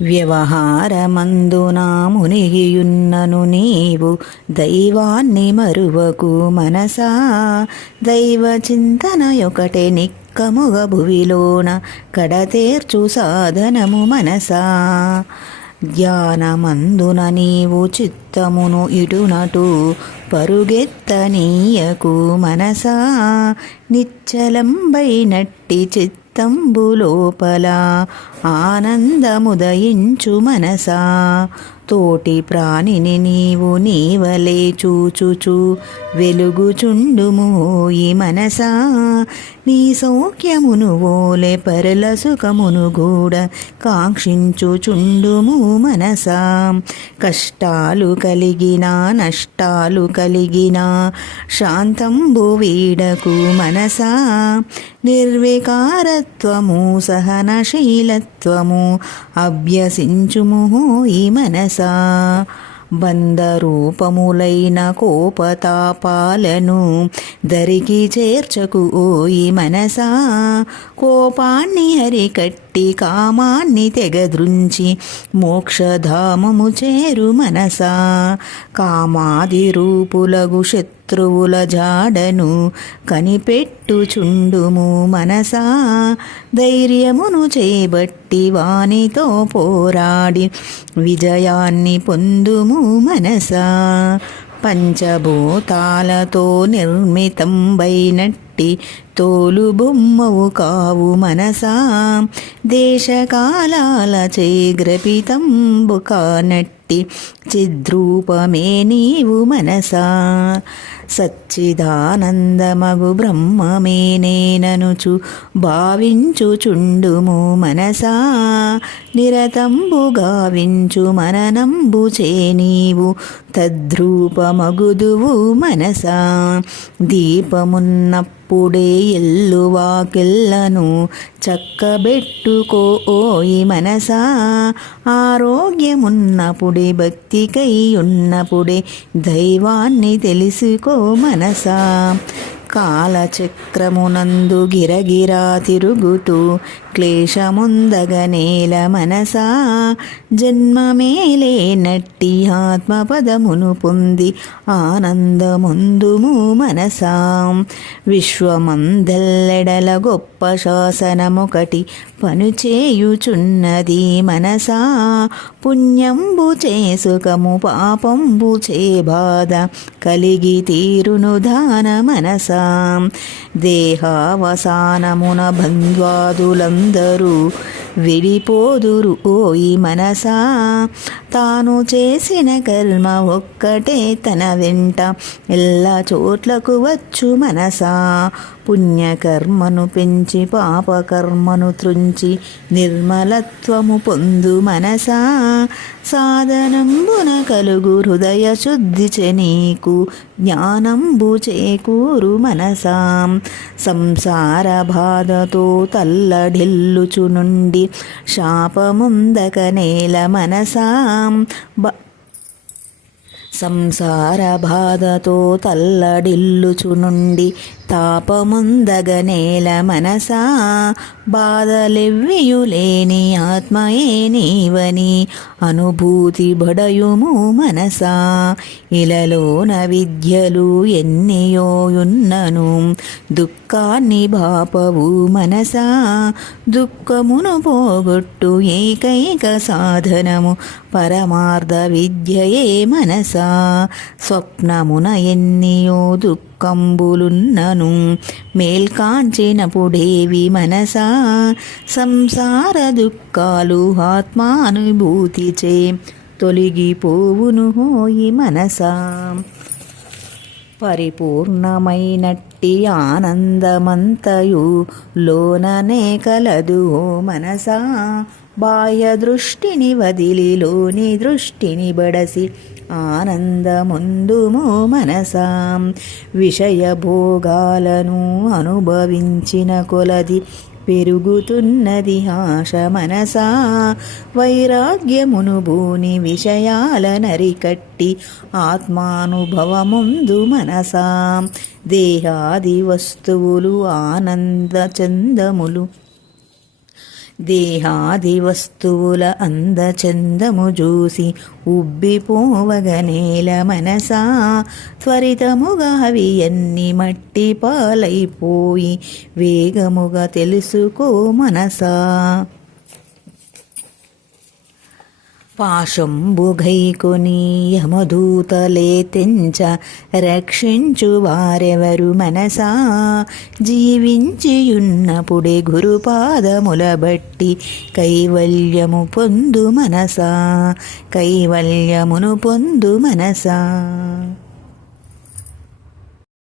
వ్యవహారమందున మునిగియున్నను నీవు దైవాన్ని మరువకు మనసా. దైవ చింతనయొకటే నిక్కముగ భువిలోన కడతేర్చు సాధనము మనసా. ధ్యానమందున నీవు చిత్తమును ఇటునటు పరుగెత్తనీయకు మనసా. నిశ్చలంబైనట్టి చిత్తంబు లోపల ఆనందముదయించు మనసా. తోటి ప్రాణిని నీవు నీవలే చూచుచు వెలుగుచుండుము ఈ మనసా. నీ సౌఖ్యమును ఓలె పరల సుఖమును గూడ కాంక్షించుచుండుము మనసా. కష్టాలు కలిగినా నష్టాలు కలిగినా శాంతంబు వీడకు మనసా. నిర్వికారత్వము సహనశీలత్వము అభ్యసించుము ఈ మనసా. బంధరూపములైన కోపతాపాలను దరికి చేర్చకు ఓయి మనసా. కోపాన్ని హరికట్టి కామాన్ని తెగద్రుంచి మోక్షధామము చేరు మనసా. కామాది రూపులగు శత్రువుల జాడను కనిపెట్టుచుండుము మనసా. ధైర్యమును చేబట్టి వానితో పోరాడి విజయాన్ని పొందుము మనసా. పంచభూతాలతో నిర్మితంబైనట్టి తోలు బొమ్మవు కావు మనసా. దేశకాలాలచే గ్రపితంబు కానట్టి చిద్రూపమే నీవు మనసా. సచ్చిదానందమగు బ్రహ్మమే నేననుచు భావించుచుండుము మనసా. నిరతంబు గావించు మననంబు చే నీవు తద్రూపమగుదువు మనసా. దీపమున్నప్పుడే ఎల్లు వాకిళ్లను చక్కబెట్టుకో ఓయి మనసా. ఆరోగ్యమున్నప్పుడే భక్తికై ఉన్నప్పుడే దైవాన్ని తెలుసుకో మనసా. కాలచక్రమునందు గిరగిరా తిరుగుతూ క్లేశముందగనేల మనసా. జన్మమేలేనట్టి ఆత్మపదమును పొంది ఆనందముందుము మనసా. విశ్వమందెల్లెడల గొప్ప శాసనమొకటి పనుచేయుచున్నది మనసా. పుణ్యంబు చేసుకము పాపంబు చే బాధ కలిగి తీరును దాన మనసా. దేహావసానమున బంధ్వాదులందరూ విడిపోదురు ఓయి మనసా. తాను చేసిన కర్మ ఒక్కటే తన వెంట ఎల్ల చోట్లకు వచ్చు మనసా. పుణ్యకర్మను పెంచి పాపకర్మను త్రుంచి నిర్మలత్వము పొందు మనసా. సాధనంబున కలుగు హృదయ శుద్ధి చెనీకు జ్ఞానంబు చేకూరు మనసా. సంసార బాధతో తల్లడిల్లుచు నుండి శాపముందక నేల మనసా. సంసార బాధతో తల్లడిల్లుచు నుండి తాపముందగనేల మనసా. బాధలెవ్వియులేని ఆత్మయే నీవని అనుభూతి బడయుము మనసా. ఇలలోన విద్యలు ఎన్నియోయున్నను దుఃఖాన్ని బాపవు మనసా. దుఃఖమును పోగొట్టు ఏకైక సాధనము పరమార్థ విద్యయే మనసా. స్వప్నమున ఎన్నియో దుఃఖంబులున్నను మేల్కాంచినప్పుడేవి మనసా. సంసార దుఃఖాలు ఆత్మానుభూతిచే తొలగిపోవును హోయి మనసా. పరిపూర్ణమైనట్టి ఆనందమంతయు లోననే కలదు ఓ మనసా. బాహ్య దృష్టిని వదిలి లోని దృష్టిని బడసి ఆనందముందుము మనసా. విషయ భోగాలను అనుభవించిన కొలది పెరుగుతున్నది ఆశ మనసా. వైరాగ్యమును భూని విషయాలనరికట్టి ఆత్మానుభవముందు మనసా. దేహాది వస్తువులు ఆనంద చందములు దేహాది వస్తువుల అందచందము చూసి ఉబ్బిపోవగనేల మనసా, త్వరితముగా అవి అన్ని మట్టి పాలైపోయి వేగముగా తెలుసుకో మనసా. పాశంబుఘైకొని యమదూతలే తెంచ రక్షించు వారెవరు మనసా, జీవించియున్నప్పుడే గురుపాదముల బట్టి కైవల్యము పొందు మనసా, కైవల్యమును పొందు మనసా.